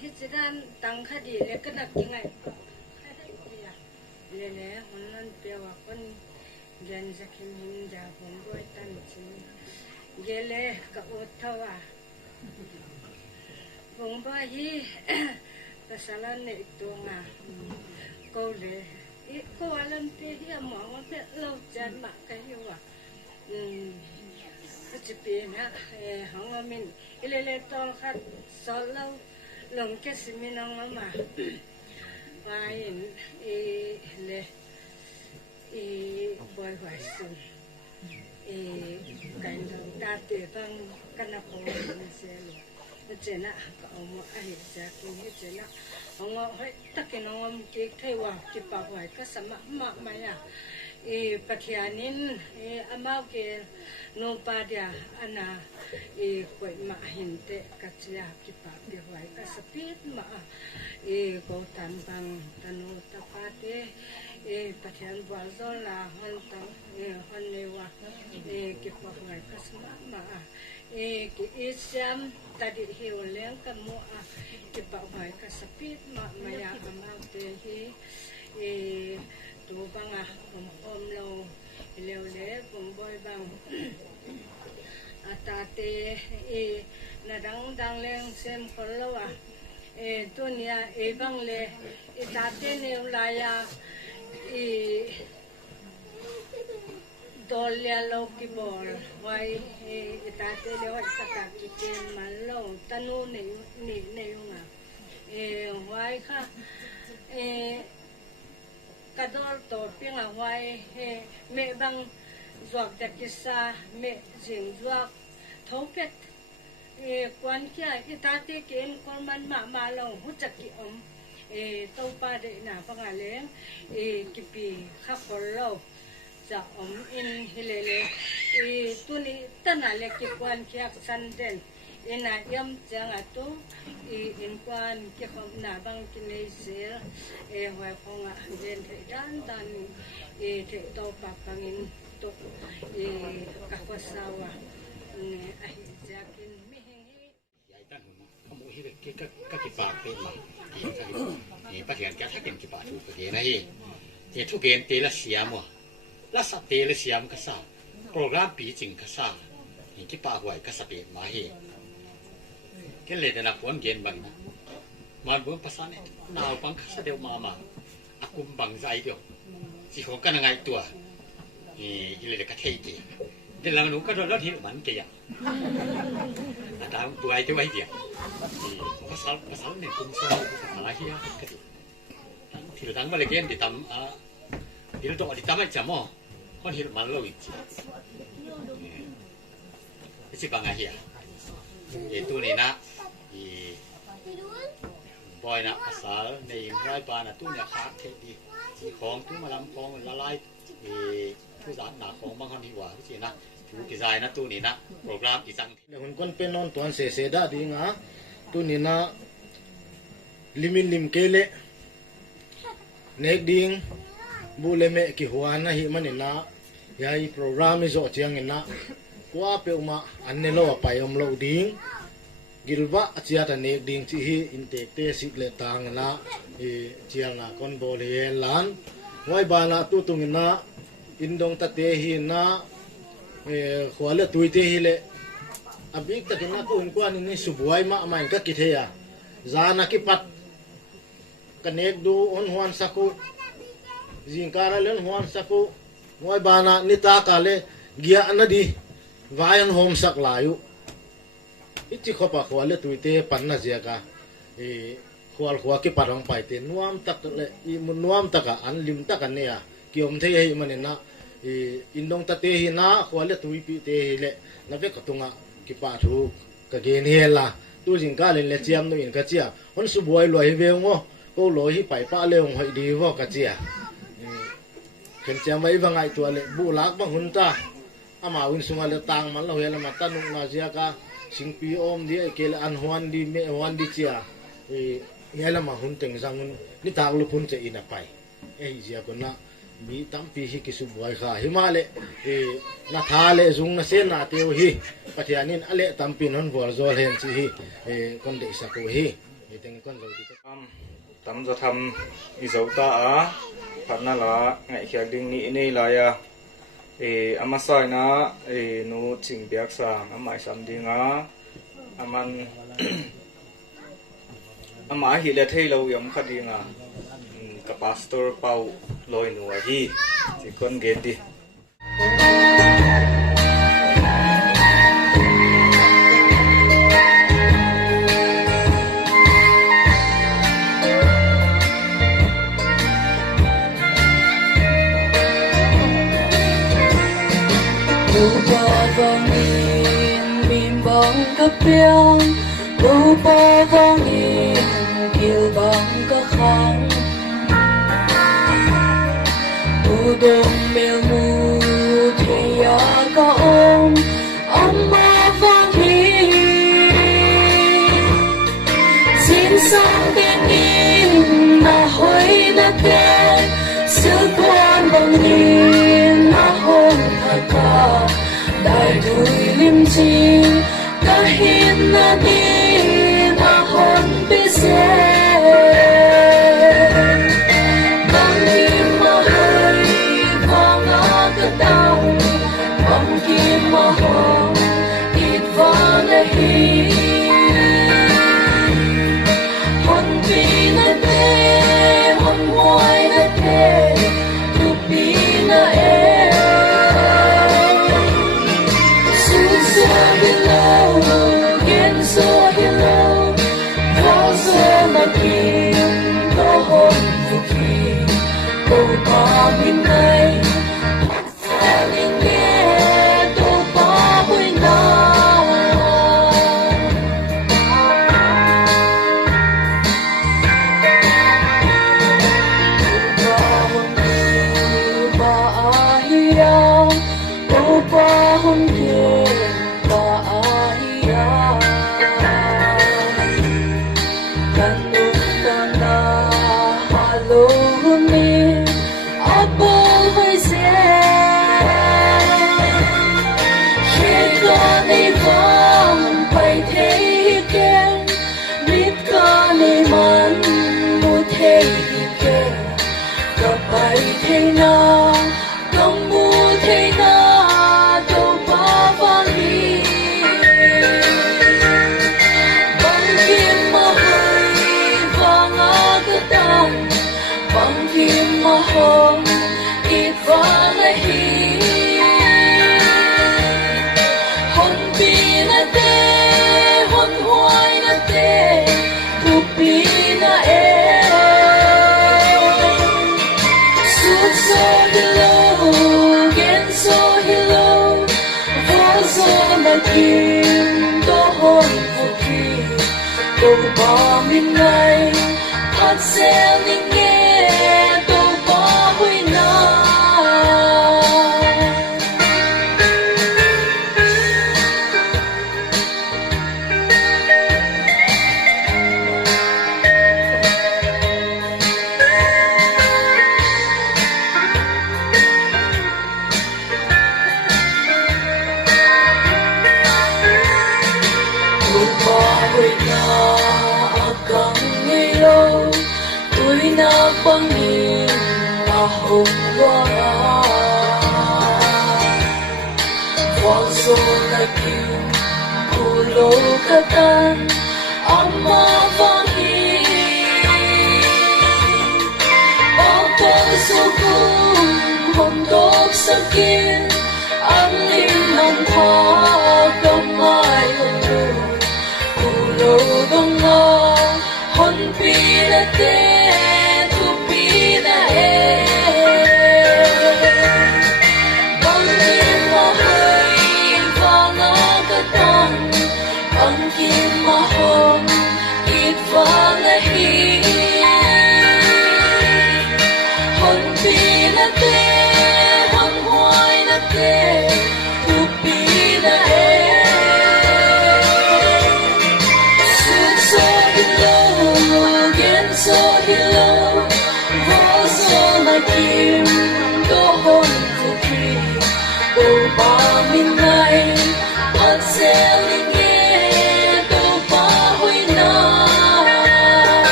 hi chidan tang khadi le kanak kingai le le honon pewa kon gen zakim hin ja bon boy tan chin gele ka othawa bong ba hi tasalan ne tunga ko le ko alan pe hi mo mo pe lo jan ma ka hi wa chỉ biết na hong mình ile le tol khat sol lo long ke siminang ma vain le boy hoài sun cái ta te bang kana ko ni se lo chena ka mo a hi sa ki ni chena hong hoi takin ngom ki thai wa ki pa hoài ka sama ma ma ya pathianin amau ke no pa dia ana koi ma hinte ka chia ki pa bi hoài ka sapit ma ko tan bang tanu ta pa te pathian bal zo la hon tang hon ne wa ki pa hoài ka sama ma ki isyam tadi hiu leng ka mo ki pa hoài ka sapit ma ma ya amau te hi tu bang om lo leo le bong boy bang atate na dang leng sem khol lo dunia bang le tate ne ulaya ตัวเลี้ยลูกกี่บอลไว้ตาเตเลี้ยตะกากิเกนมันโลตานูนี่ยุงอ่ะไว้ค่ะกระโดดตัวเพียงเอาไว้เมบังจวกจากกิสาเมจิงจวกท้องเป็ดควันเขี้ยตาเตเกนคนมันมาลงหุ่จักกิอมตัวปลาเด็กหน้าพังอะไรกิปีข้าวคนเราจะอมอินฮิเลเลตัวนี้ตั้งแต่เล็กกิควันเขี้ยสันเดนน่ะยำจังอ่ะตัวอินควันเขี้ยของหน้าบังกินเลยเสียหัวของอ่ะเดินเถิดด้านเถิดตัวปากกินตัวกักสาวอ่ะจะกินไม่แห้งใหญ่ตั้งขโมยที่ก็กี่ปากเป็นมาประเทศแกถ้าเป็นกี่ปากถูกประเทศนะทุกเกณฑ์เตละเสียมัวละสัตเตละเสียมก็สร้างโปรแกรมปีจริงก็สร้างกี่ปากไว้ก็สเปนมาก็เลยแต่นักวนเกณฑ์บังนะมาบุญภาษาเนี่ยนาวบังคัสเดียวมาอากุมบังใจเดียวสิของกันยังไงตัวที่เลยก็เท่ดีเดี๋ยวเราหนูก็โดนรถที่มันเกี่ยแต่ตัวไอ้ตัวไอ้เดียวภาษาเนี่ยกุมโซ่ภาษาเฮียก็ดีที่เราตั้งมาเลยเกณฑ์ที่ทำที่เราต้องที่ทำให้จำมั่วคนที่มันเราอีกที่สิบางไงเฮียตัวนี้นะบอยนะภาษาในรายปานะตัวเนี่ยขาดเท่ดีของตัวมาลำของละลายผู้สานหนาของบางคนที่ว่าที่นะถูกดีไซน์นะตัวนี้นะโปรแกรมอีสังเดี๋ยวคนเป็นนอนตัวเสียได้ดีงะตัวนี้นะลิมเกลเนกดิงบูเลเมกิหัวนะฮิมันนะยายโปรแกรมมิโซเชียงนะกว่าเปียวมาอันเนโลไปอมโลดิงกิลวะอาจจะเนกดิงที่ฮิอินเตกเตสิเลตังนะเชียงนะคนโบเลียนล้านไว้บานะตัวตรงนะอินดงตะเตหินะขวาเลตุยเตหิเลอบิกตะกินนะกูอินกว่านี่สุบวยมาไม่ก็กิเทียจานักิปัดกันเอกดูอนหวนสักุจิงการเล่นหวนสักุไว้บานะนิตากาเลเกียอันดีวายันโฮมสักลายุอิจิขบขวาเลตุยเตปันนะเจียกาขวากิปัดองไปเตนวมตักเลมุนวมตักอันลิมตักกันเนี่ยกิอมเทียหิมันนะอินดงตะเตหินะขวาเลตุยปีเตหิเลนับเวกตุงะกิปาทูกะเกนเฮล่ะตัวจิงกาเลนเลเจียมตัวอินกะเจียคนสุบวยลอยเวงโอก็ลอยไปป้าเลงหอยดีวอกะเจียเห็นเจียมไว้บางไงตัวเลบุลักบางหุ่นตาอามาวินสุงาเลตังมันเราเฮลมาตันุกนาเจียกาสิงปีอมดีเกลอันฮวนดีเมฮวนดีเจียเฮลมาหุ่นเต็งสังนี่ตากลุพุนจะอินไปเจียคนนะมีตั้มปีฮิกิสุบวยค่ะหิมาเลนาทาเลจุงนาเซนาเตียวฮิปัจจัยนี้อเลตั้มปีนนวัวโซเลนซีฮิคนเด็กสักฮิเต็งคนเราดีตั้มจะทำอิจฉาพัดนั่นละไงเขียดิ้งนี่ลายอามาใส่นะนูจิงเบียกสังอามาสามดิ้งอามันอามาฮิเลเทเรายำคดีงกับพาสตอร์เป่าลอยหนัวที่คนเกณฑ์ดี biang lu po vong in kil bang ka khang u dong mel mu thia ka ma vong hi xin sang bên in na hoi na te sil quan bang in na hon thaka dai đuôi lim chim ta hin na đi na hon bi se bang kim ma hai vong na ka tao bang kim ma hong it va na hi hon bi na te hon hoai na te tu bi na thế na công mu thế na đâu ba vang đi bằng kim mà hơi vang á cái tan bằng kim mà hồng ít vang lại hi hôn pi na te hôn hoài na te tu pi na so hello, again so hello, was on the kim, the horn for tree, go bomb in night, hot sailing air, go bomb in night. Na bangin ahong wala Waso na kim kulo katan ama bangin Bakang sukong hondok sakin ang limang kamay ulo kulo donga honpilate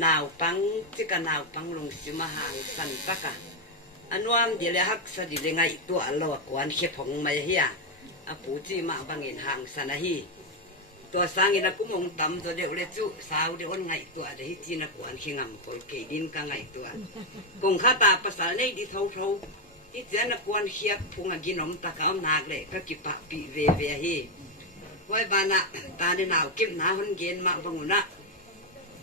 nào băng chỉ cả nào băng lùng xí mà hàng sẵn tất cả anh nói đi lấy hắc sa đi lấy ngay tua lo quan khép phong mày hi à bố chỉ mà băng in hàng sẵn hi tua sang in cũng mong tắm rồi đều lấy chú sao đều on ngay tua đấy chỉ là quan khi ngầm coi kỹ din cả ngay tua cùng khát ta pasal này đi thâu thâu ít giờ là quan khép phong anh ginom ta cả nạc lệ các kịp bạc bị về hi quay bà nè ta đi nào kiếm ná hôn gen mà băng nè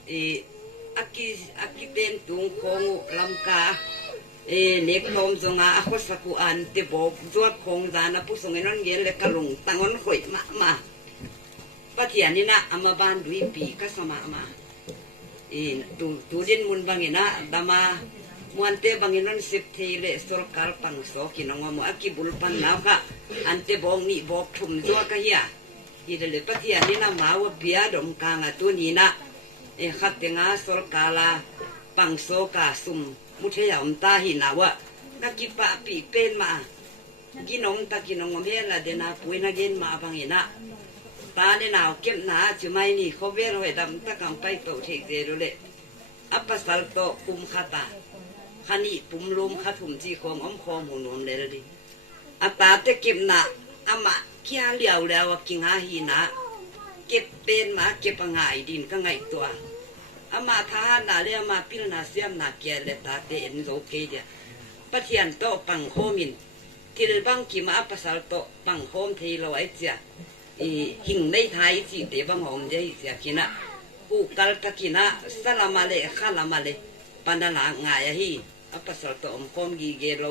aki ten tung khong lam ka nek lom zonga akho saku an te bob zuat khong dana pu song enon gen le kalung tangon khoi ma pathian ni na ama ban dui pi ka sama ma tu din mun bangina dama muante banginon sip thele sorkar pang so kinong mo aki bulpan na ka ante bong ni bok thum zo ka ya idele pathian ni na mawa bia dom ka nga tu ni na khát tiếng á sổ cả là bằng số cả sum một thế ông ta hi nào á các kỹ bà bị bên mà kỹ nông ta kỹ nông nghe là để na bùi na gen mà bằng hiện á ta để nào kiếm na chứ mai nì không biết rồi đâm ta cầm tay tổ thiệt gì rồi đấy apa sal to kum khata khani pum lum khathum chi khom om khom hon nom le đi ata te kiếm na ama kia liao liao kinh ha hi naเก็บเป็นมาเก็บง่ายดินก็ง่ายตัวอามาทหารนาเรียมาพิลนาเสียมนาเกียเลตาเตนโลเกเดียปะเทียนโตปังโฮมินที่เรื่องกิมาภาษาโตปังโฮมทีเราไอ้เจ้าหิงในไทยสิเตบังหอมเจ้าเสียกินะ ปูกัลตะกินะสลามาเลข้าลามาเลปันดาลางายฮีอัปสัลตอมคอมกีเกโล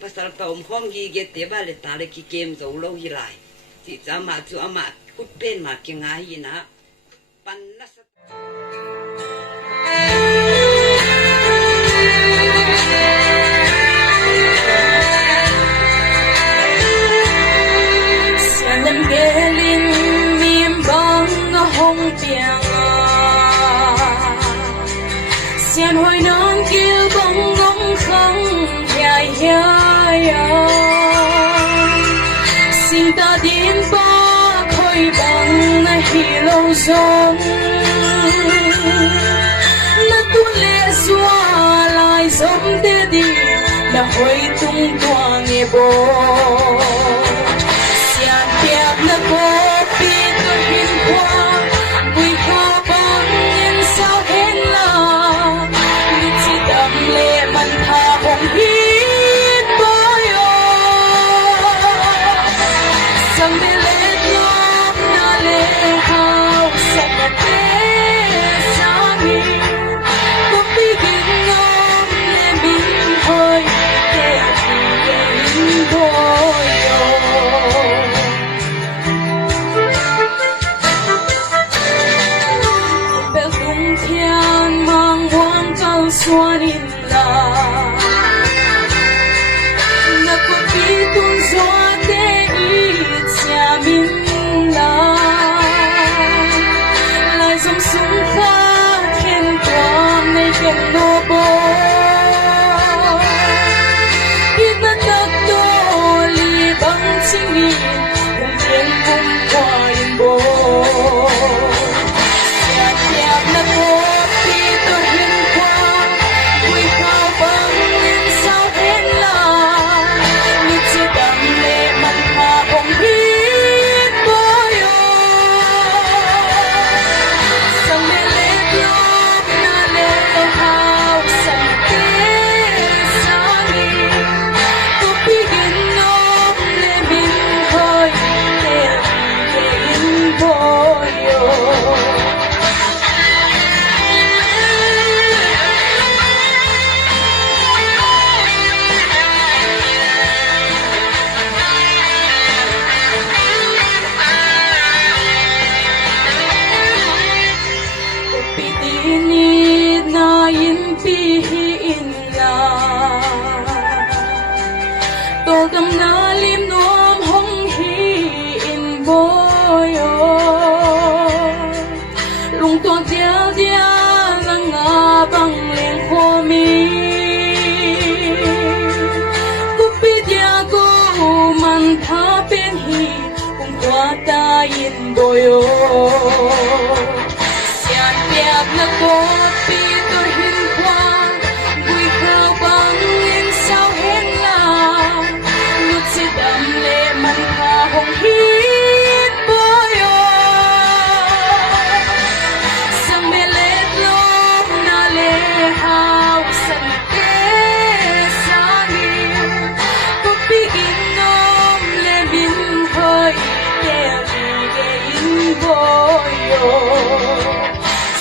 ปัสสัลตอมคอมกีเกเตบาเลตาเลกิเกมโซโลฮิไลที่จะมาจูอามาคุดเป็นมาเกงาฮีนะปันนัสGelin mim bang hong piang xian hoi non kêu bong ngong khang dài dài xin ta đến ba khơi bằng na hi lâu zong na tu lệ xóa lại giống để đi na hoi tung toang nghe bo Hãy subscribe cho kênh Ghiền Mì Gõ để không bỏ Xuân in la na ko pitun zua te it sia min la lai som sung kha thiên quang nei ken no bo it na tak do li bang ching ni hum yen hum kwa in bo sia tiap na ko pitun hin in boyo sian piak na ko pi to hin kwa bui khao bang in sao hen la lut si dam le man kha hong hin boyo sang me le lo na le hao san ke sa ni ko pi in nom le bin hoi boyo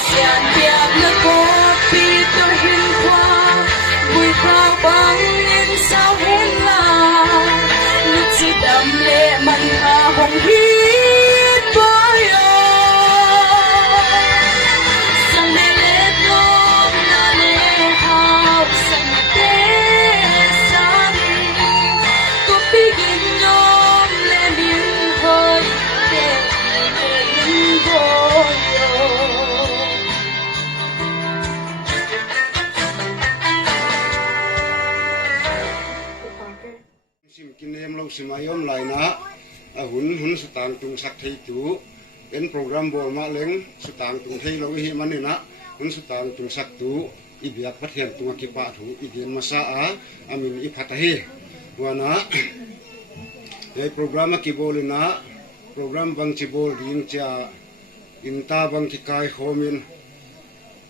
sian piak na ko pi to hin kwa bui khao bang in sao hen la lut si dam le man kha hong hin boyo sang me le nom na le hao san te sa ni ko pi gin nom le bin hoi sim kinem lo simayom laina hun sutang tung sak thei tu en program bol ma leng sutang tung thei lo hi manina hun sutang tung sak tu ibiak pathian tung ki pa thu idin masa a amin I phata hi wana ei program ki bolina program bang chi bol ding cha inta bang ki kai khomin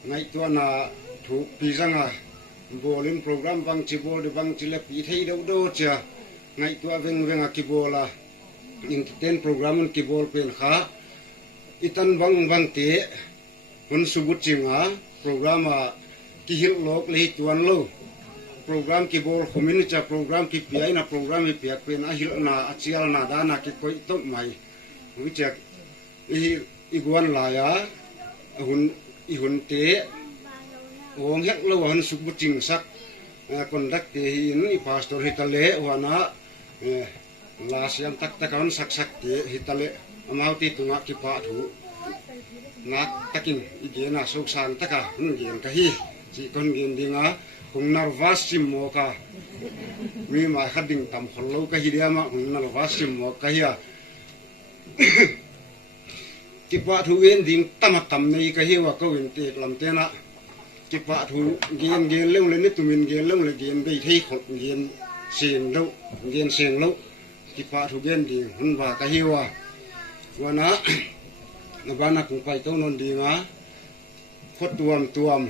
ngai tu na thu pi zanga bolin program bang chi bol de bang chi le pi thei do cha ngai tu veng ki bola in ten program ki bol pen kha itan bang te hun subut chinga program ki hil lok le tuan lo program ki bol khumin cha program ki pi na program hi piak pen a hil na achial na dana ki koi tok mai wi chak i guan la ya hun te ong hek lo han subut ching sak kondak te hi ni pastor hitale wana la siam tak kan sak te hitale amau ti tunga ki pa thu nak takin igena sok sang taka ngien ka hi chi kon ngien dinga kung nervous sim mo ka mi ma khading tam kholo ka hi dia ma kung nervous sim mo ka hi ki pa thu wen ding tam nei ka hi wa ko win te lam te na ki pa thu ngien leng le ni tumin ngien leng le ngien bei thei khol ngien seng lo ki pa thu gen ding hun wa ka hi wa wana na bana kung pai to non di nga khot tuam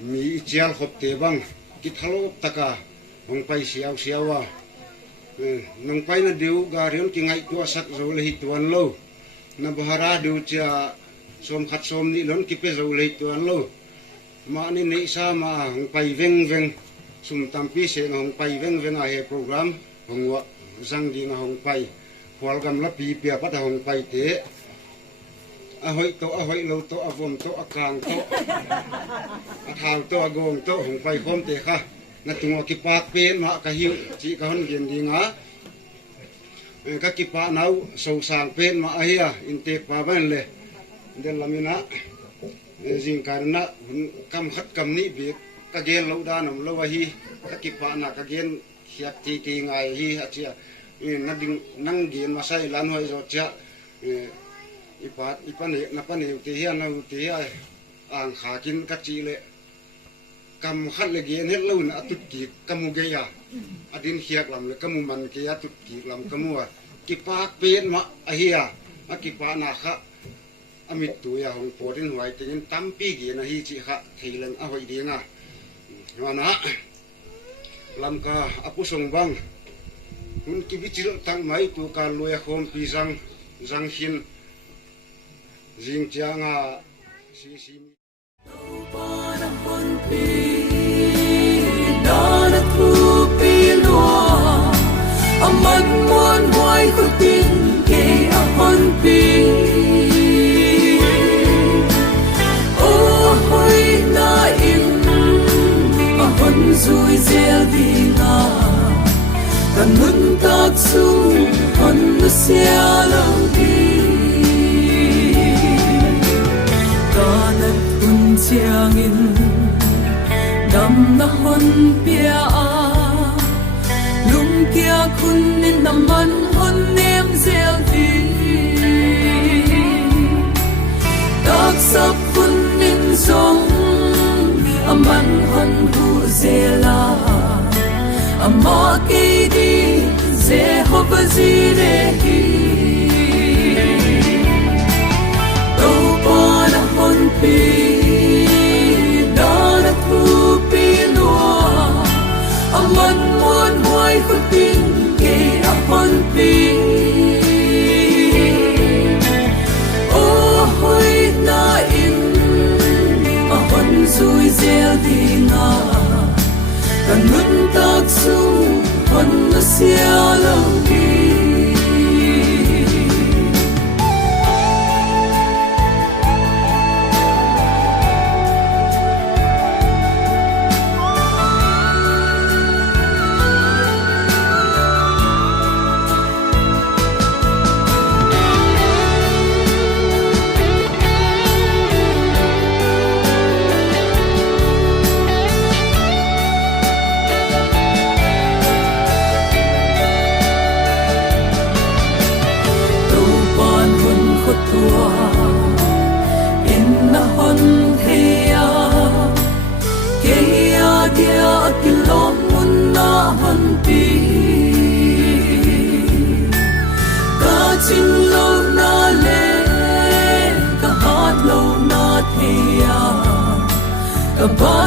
mi chial khop te bang ki thalo taka hong pai siaw wa nang pai na diu ga rion ki ngai tu sak zo le hi tuan lo na bahara diu cha som khat som ni lon ki pe zo le tuan lo ma ni nei sa ma hong pai veng sum tampi se na hong pai veng a he program hong wa zang di na hong pai kwal gam la pi pia pat hong pai te a hoi lo to a vom to a kang to a thang to a gong to hong pai khom te kha na tunga ki pak pe ma ka hiu chi ka hon gen dinga ka ki pa nau so sang pe ma a hia in te pa ban le den lamina jing karna kam khat kam ni bi ka gen lo da nam lo hi ka ki pa na ka gen khiap ti ngai hi a chia na ding nang gen ma sai lan hoi zo cha ipan na pan te hian na te ang kha kin ka chi le kam khat le gen het lo na tut ki kamu ge ya adin khiak lam le kamu man ke ya tut ki lam kamu ki pa pen ma a hiya a ki pa na kha amit tu ya hong po tin huai tin tampi ge na hi chi kha theilen a hoi dinga wana lam ka apu song bang hun ki bichil tang mai tu ka loya khom pi zang hin jing changa si Para hon pi na thu pi lo aman mon hoai khu tin ke a hon pi o hoi na in a hon zui zel dinga kan nun tak sung hon nu sia lo di kanan un chiang in dam na hon pia a lung kia khun nin na man hon nem zel vi tak sap khun nin song aman hon hu zela ama ke di Jehovah Jireh do para hon pi na thu pi no aman mon hoai khu tin ke a hon pi o hoi na in a hon zui zel dinga kan nun tak sung hon na sia lo di Goodbye.